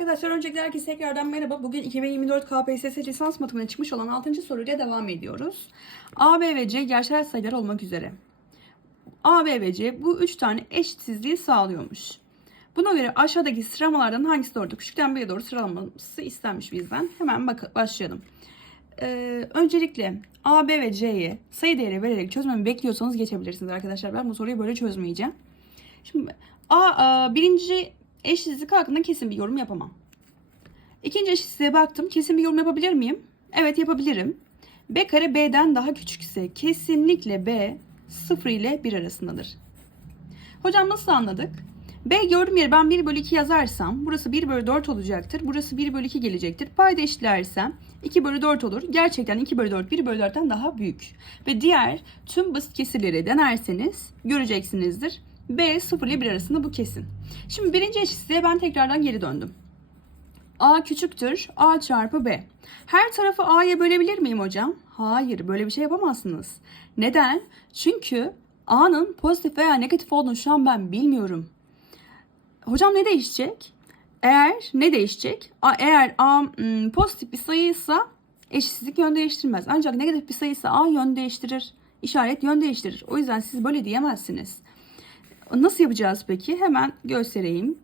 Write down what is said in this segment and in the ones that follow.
arkadaşlar. Öncelikle herkese tekrardan merhaba. Bugün 2024 KPSS lisans matematik çıkmış olan 6. soruyla devam ediyoruz. A, B ve C gerçel sayılar olmak üzere. A, B ve C bu üç tane eşitsizliği sağlıyormuş. Buna göre aşağıdaki sıralamalardan hangisi doğrudur? Küçükten B'ye doğru sıralaması istenmiş bizden. Hemen bak başlayalım. Ee, öncelikle A, B ve C'ye sayı değeri vererek çözmemi bekliyorsanız geçebilirsiniz arkadaşlar. Ben bu soruyu böyle çözmeyeceğim. Şimdi A, A birinci eşitsizlik hakkında kesin bir yorum yapamam. İkinci eşitsizliğe baktım. Kesin bir yorum yapabilir miyim? Evet yapabilirim. B kare B'den daha küçükse kesinlikle B 0 ile 1 arasındadır. Hocam nasıl anladık? B gördüğüm yere ben 1 bölü 2 yazarsam burası 1 bölü 4 olacaktır. Burası 1 bölü 2 gelecektir. Payda eşitlersem 2 bölü 4 olur. Gerçekten 2 bölü 4 1 bölü 4'ten daha büyük. Ve diğer tüm basit kesirleri denerseniz göreceksinizdir. B 0 ile 1 arasında bu kesin. Şimdi birinci eşitsizliğe ben tekrardan geri döndüm. A küçüktür A çarpı B. Her tarafı A'ya bölebilir miyim hocam? Hayır böyle bir şey yapamazsınız. Neden? Çünkü A'nın pozitif veya negatif olduğunu şu an ben bilmiyorum. Hocam ne değişecek? Eğer ne değişecek? A, eğer A ım, pozitif bir sayıysa eşitsizlik yön değiştirmez. Ancak negatif bir sayıysa A yön değiştirir. İşaret yön değiştirir. O yüzden siz böyle diyemezsiniz. Nasıl yapacağız peki? Hemen göstereyim.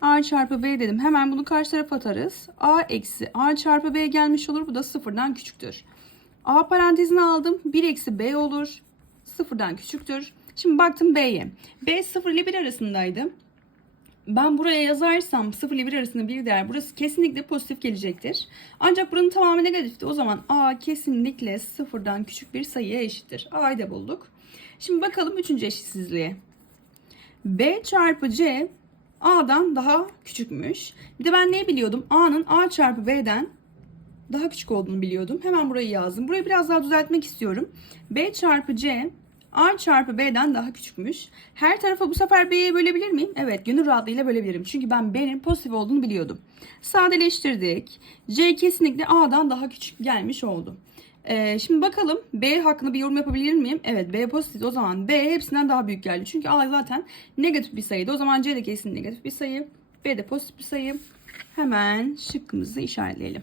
A çarpı B dedim. Hemen bunu karşı tarafa atarız. A eksi A çarpı B gelmiş olur. Bu da sıfırdan küçüktür. A parantezine aldım. 1 eksi B olur. Sıfırdan küçüktür. Şimdi baktım B'ye. B 0 ile 1 arasındaydı. Ben buraya yazarsam 0 ile 1 arasında bir değer burası kesinlikle pozitif gelecektir. Ancak buranın tamamı negatifti. O zaman A kesinlikle sıfırdan küçük bir sayıya eşittir. A'yı da bulduk. Şimdi bakalım 3. eşitsizliğe. B çarpı C A'dan daha küçükmüş. Bir de ben ne biliyordum? A'nın A çarpı B'den daha küçük olduğunu biliyordum. Hemen burayı yazdım. Burayı biraz daha düzeltmek istiyorum. B çarpı C A çarpı B'den daha küçükmüş. Her tarafa bu sefer B'ye bölebilir miyim? Evet gönül rahatlığıyla bölebilirim. Çünkü ben B'nin pozitif olduğunu biliyordum. Sadeleştirdik. C kesinlikle A'dan daha küçük gelmiş oldu. Ee, şimdi bakalım B hakkında bir yorum yapabilir miyim? Evet B pozitif o zaman B hepsinden daha büyük geldi. Çünkü A zaten negatif bir sayıydı. O zaman C de kesin negatif bir sayı. B de pozitif bir sayı. Hemen şıkkımızı işaretleyelim.